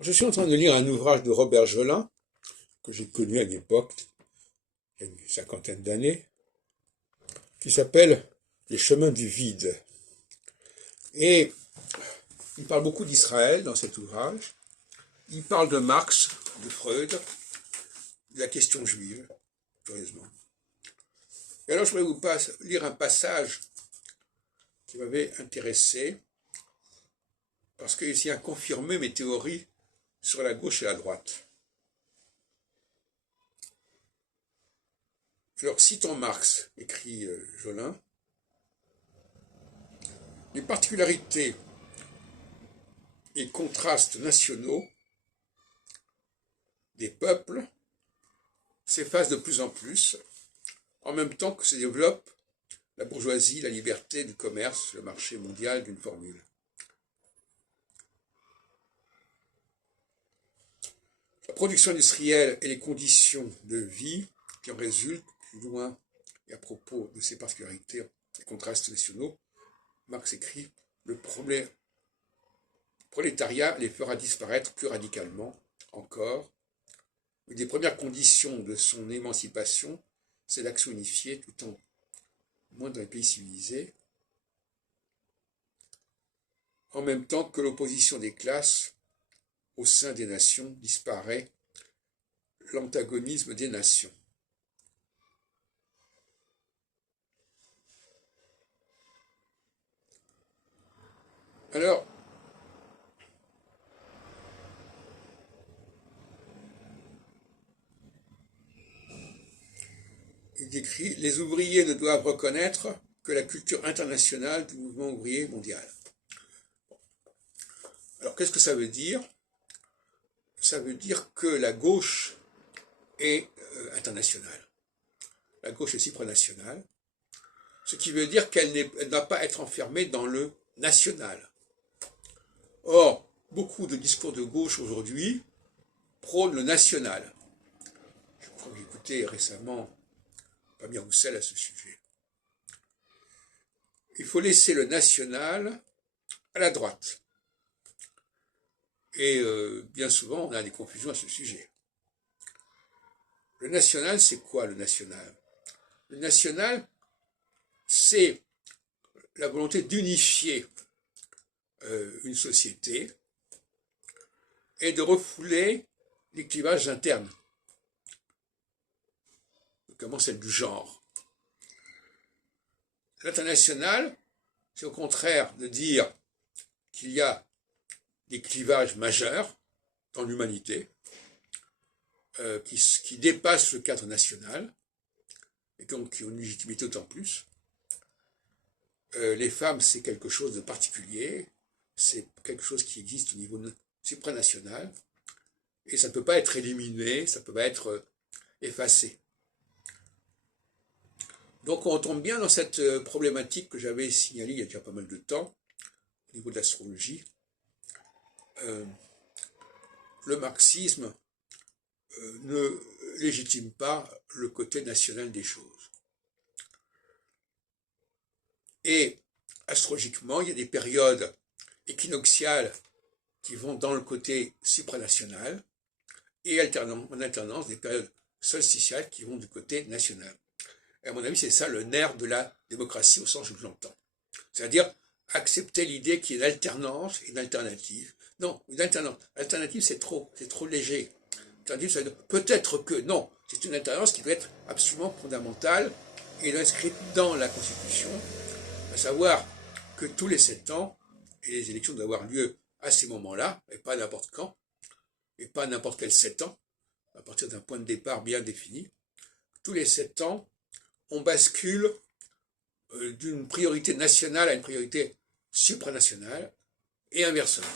Je suis en train de lire un ouvrage de Robert Jolin, que j'ai connu à une époque, il y a une cinquantaine d'années, qui s'appelle Les chemins du vide. Et il parle beaucoup d'Israël dans cet ouvrage. Il parle de Marx, de Freud, de la question juive, curieusement. Et alors je voudrais vous lire un passage qui m'avait intéressé, parce qu'il vient confirmer mes théories sur la gauche et la droite. Alors, citons Marx, écrit Jolin, les particularités et contrastes nationaux des peuples s'effacent de plus en même temps que se développe la bourgeoisie, la liberté du commerce, le marché mondial d'une formule. La production industrielle et les conditions de vie qui en résultent, plus loin et à propos de ces particularités et contrastes nationaux, Marx écrit « Le prolétariat les fera disparaître plus radicalement encore. Une des premières conditions de son émancipation, c'est l'action unifiée, tout en moins dans les pays civilisés, en même temps que l'opposition des classes au sein des nations disparaît, l'antagonisme des nations. » Alors, il décrit « Les ouvriers ne doivent reconnaître que la culture internationale du mouvement ouvrier mondial. » Alors, qu'est-ce que ça veut dire? Ça veut dire que la gauche est internationale. La gauche est supranationale, ce qui veut dire qu'elle ne doit pas être enfermée dans le national. Or, beaucoup de discours de gauche aujourd'hui prônent le national. Je crois que j'ai écouté récemment Fabien Roussel à ce sujet. Il faut laisser le national à la droite. Et bien souvent, on a des confusions à ce sujet. Le national, c'est quoi le national? Le national, c'est la volonté d'unifier une société et de refouler les clivages internes, notamment celle du genre. L'international, c'est au contraire de dire qu'il y a des clivages majeurs dans l'humanité qui dépassent le cadre national et donc qui ont une légitimité d'autant plus. Les femmes, c'est quelque chose de particulier, c'est quelque chose qui existe au niveau supranational, et ça ne peut pas être éliminé, ça ne peut pas être effacé. Donc on tombe bien dans cette problématique que j'avais signalée il y a déjà pas mal de temps, au niveau de l'astrologie. Le marxisme ne légitime pas le côté national des choses. Et astrologiquement, il y a des périodes équinoxiales qui vont dans le côté supranational et en alternance des périodes solsticiales qui vont du côté national. Et à mon avis, c'est ça le nerf de la démocratie au sens où je l'entends. C'est-à-dire accepter l'idée qu'il y ait une alternance et une alternative. Non, une alternance. Alternative, c'est trop léger. Alternative, ça veut dire peut-être que, non, c'est une alternance qui doit être absolument fondamentale et inscrite dans la Constitution, à savoir que tous les 7 ans, et les élections doivent avoir lieu à ces moments-là, et pas n'importe quand, et pas n'importe quel 7 ans, à partir d'un point de départ bien défini, tous les 7 ans, on bascule d'une priorité nationale à une priorité supranationale, et inversement.